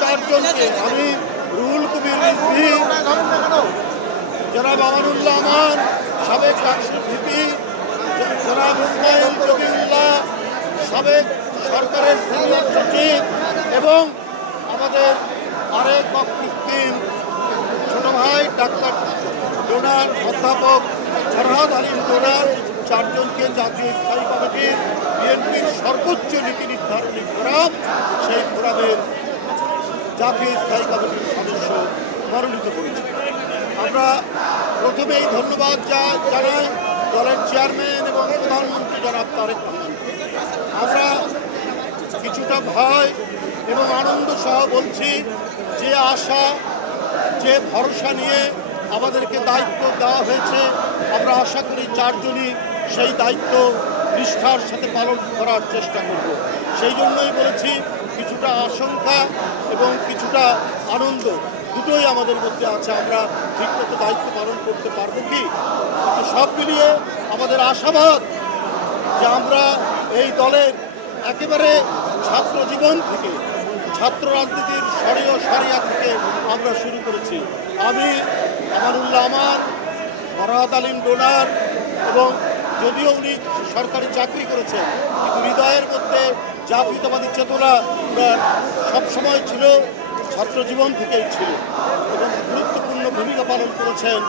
চারজনকে আমি রুহুল কবির রিজভী, জনাব আমানুল্লাহ আমান, সাবেক রাষ্ট্র ভিপি জনাব হুসমাইল জবিউল্লাহ, সাবেক সরকারের সিনিয়র সচিব এবং আমাদের আরেক বক্তৃতিম ছোট ভাই ডাক্তার ডোনার অধ্যাপক ফরহাদ আলীম ডোনার, চারজনকে জাতীয় স্থায়ী কমিটির বিএনপির সর্বোচ্চ নীতি নির্ধারণী ফোরাম, সেই ফোরামের জাতীয় স্থায়ী কমিটির সদস্য মনোনীত করেছে। আমরা প্রথমেই ধন্যবাদ জানাই দলের চেয়ারম্যান এবং প্রধানমন্ত্রী জনাব তারেক রহমান। আমরা কিছুটা ভয় এবং আনন্দ সহ বলছি, যে আশা যে ভরসা নিয়ে আমাদেরকে দায়িত্ব দেওয়া হয়েছে, আমরা আশা করি চারজনই সেই দায়িত্ব নিষ্ঠার সাথে পালন করার চেষ্টা করব। সেই জন্যই বলেছি, কিছুটা আশঙ্কা এবং কিছুটা আনন্দ দুটোই আমাদের মধ্যে আছে। আমরা ঠিকমতো দায়িত্ব পালন করতে পারবো কি? কিন্তু সব মিলিয়ে আমাদের আশাবাদ যে আমরা এই দলের একেবারে ছাত্র জীবন থেকে, ছাত্র রাজনীতির সরিয়া থেকে আমরা শুরু করেছি। আমি আমানুল্লাহ আমান, ফরহাদ আলীম ডোনার, এবং যদিও উনি সরকারি চাকরি করেছেন কিন্তু হৃদয়ের মধ্যে জাতীয়তাবাদী চেতনা সবসময় ছিল, ছাত্র জীবন থেকেই ছিল এবং গুরুত্বপূর্ণ ভূমিকা পালন করেছেন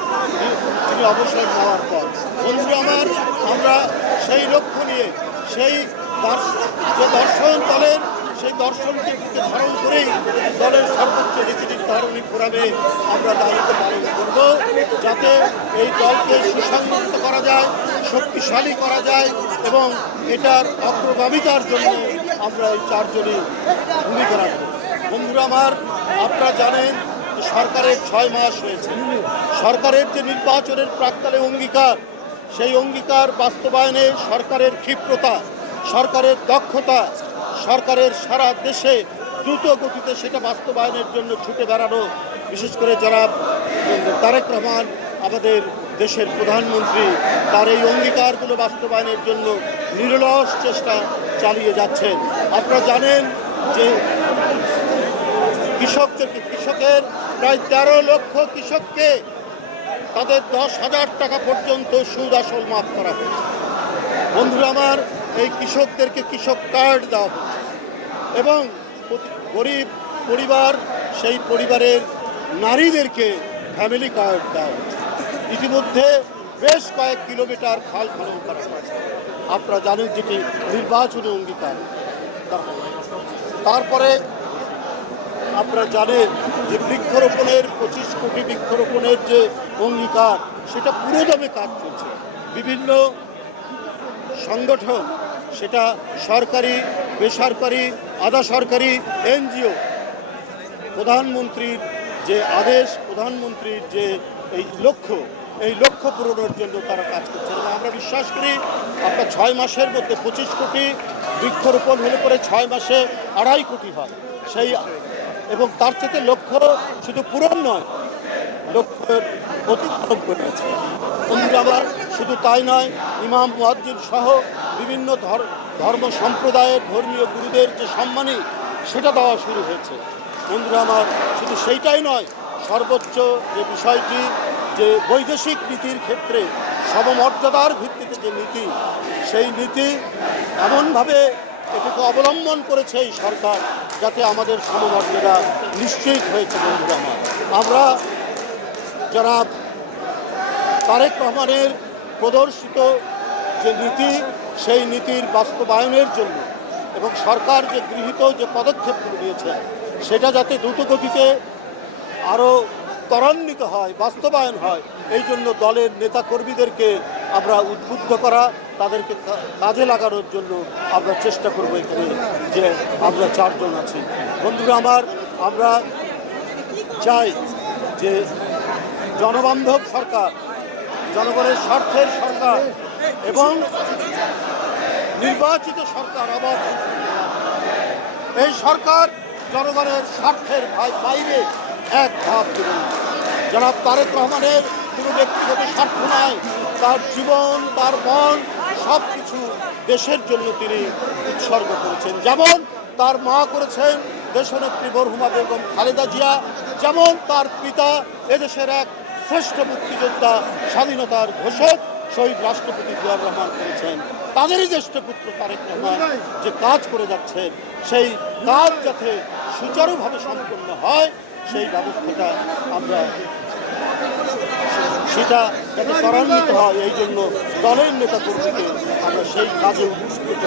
তিনি অবসর নেওয়ার পর। বন্ধু আমার, আমরা সেই লক্ষ্য নিয়ে সেই যে দর্শন দলের, সেই দর্শনকে ধারণ করেই দলের সর্বোচ্চ নীতি নির্ধারণী ফোরামে আমরা দায়িত্ব পালন করব, যাতে এই দলকে সুসংগঠিত করা যায়, শক্তিশালী করা যায় এবং এটার অগ্রগামিতার জন্য আমরা এই চারজনই ভূমিকা রাখব। বন্ধুরা আমার, আপনারা জানেন যে সরকারের 6 মাস হয়েছে। সরকারের যে নির্বাচনের প্রাক্কালে অঙ্গীকার, সেই অঙ্গীকার বাস্তবায়নে সরকারের ক্ষিপ্রতা, সরকারের দক্ষতা, সরকারের সারা দেশে দ্রুত গতিতে সেটা বাস্তবায়নের জন্য ছুটে বেড়ানো, বিশেষ করে জনাব তারেক রহমান আমাদের দেশের প্রধানমন্ত্রী, তার এই অঙ্গীকারগুলো বাস্তবায়নের জন্য নিরলস চেষ্টা চালিয়ে যাচ্ছেন। আপনারা জানেন যে কৃষকের প্রায় 13 লক্ষ কৃষককে তাদের 10,000 টাকা পর্যন্ত সুদ আসল মাফ করা হয়েছে। বন্ধুরা আমার, এই কৃষকদেরকে কৃষক কার্ড দেওয়া হচ্ছে এবং গরিব পরিবার, সেই পরিবারের নারীদেরকে ফ্যামিলি কার্ড দেওয়া হচ্ছে। ইতিমধ্যে বেশ কয়েক কিলোমিটার খাল খনন করা হয়েছে। আপনারা জানেন যেটি নির্বাচনী অঙ্গীকার। তারপরে আপনারা জানেন যে বৃক্ষরোপণের 25 কোটি বৃক্ষরোপণের যে অঙ্গীকার, সেটা পুরোদমে কাজ চলছে। বিভিন্ন সংগঠন, সেটা সরকারি, বেসরকারি, আধা সরকারি, এনজিও, প্রধানমন্ত্রীর যে আদেশ, প্রধানমন্ত্রীর যে এই লক্ষ্য পূরণের জন্য তারা কাজ করছে এবং আমরা বিশ্বাস করি আপনার 6 মাসের মধ্যে 25 কোটি বৃক্ষরোপণ হলে পরে 6 মাসে 2.5 কোটি হয় সেই, এবং তার সাথে লক্ষ্য শুধু পূরণ নয়, লক্ষ্যের অতিক্রম করেছে। বন্ধুরা আমার, শুধু তাই নয়, ইমাম মুয়াজ্জিন সহ বিভিন্ন ধর্ম সম্প্রদায়ের ধর্মীয় গুরুদের যে সম্মানী, সেটা দেওয়া শুরু হয়েছে। বন্ধুরা আমার, শুধু সেইটাই নয়, সর্বোচ্চ যে বিষয়টি, যে বৈদেশিক নীতির ক্ষেত্রে সমমর্যাদার ভিত্তিতে যে নীতি, সেই নীতি এমনভাবে এটাকে অবলম্বন করেছে এই সরকার, যাতে আমাদের সমমর্যাদা নিশ্চিত হয়েছে। বন্ধুরা আমার, আমরা জনাব তারেক রহমানের প্রদর্শিত যে নীতি, সেই নীতির বাস্তবায়নের জন্য এবং সরকার যে গৃহীত যে পদক্ষেপগুলো নিয়েছে, সেটা যাতে দ্রুতগতিতে আরও ত্বরান্বিত হয়, বাস্তবায়ন হয়, এই জন্য দলের নেতাকর্মীদেরকে আমরা উদ্বুদ্ধ করা, তাদেরকে কাজে লাগানোর জন্য আমরা চেষ্টা করব। এখানে যে আমরা 4 জন আছি। বন্ধুরা আমার, আমরা চাই যে জনবান্ধব সরকার, জনগণের স্বার্থের সরকার এবং নির্বাচিত সরকার, আবার এই সরকার জনগণের স্বার্থের বাইরে এক ধাপ দেবেন। জনাব তারেক রহমানের কোনো ব্যক্তিগত স্বার্থ নাই, তার জীবন, তার মন, সব কিছু দেশের জন্য তিনি উৎসর্গ করেছেন। যেমন তার মা করেছেন দেশনেত্রী মরহুমা বেগম খালেদা জিয়া, যেমন তার পিতা এদেশের এক শ্রেষ্ঠ মুক্তিযোদ্ধা, স্বাধীনতার ঘোষক শহীদ রাষ্ট্রপতি জিয়াউর রহমান করেছেন, তাদেরই জ্যেষ্ঠ পুত্র তারেক রহমান যে কাজ করে যাচ্ছেন, সেই কাজ যাতে সুচারুভাবে সম্পন্ন হয় সেই ব্যবস্থাটা আমরা সেটা যাতে ত্বরান্বিত হয়, এই জন্য দলের নেতা কর্মীকে আমরা সেই কাজে উপস্থিত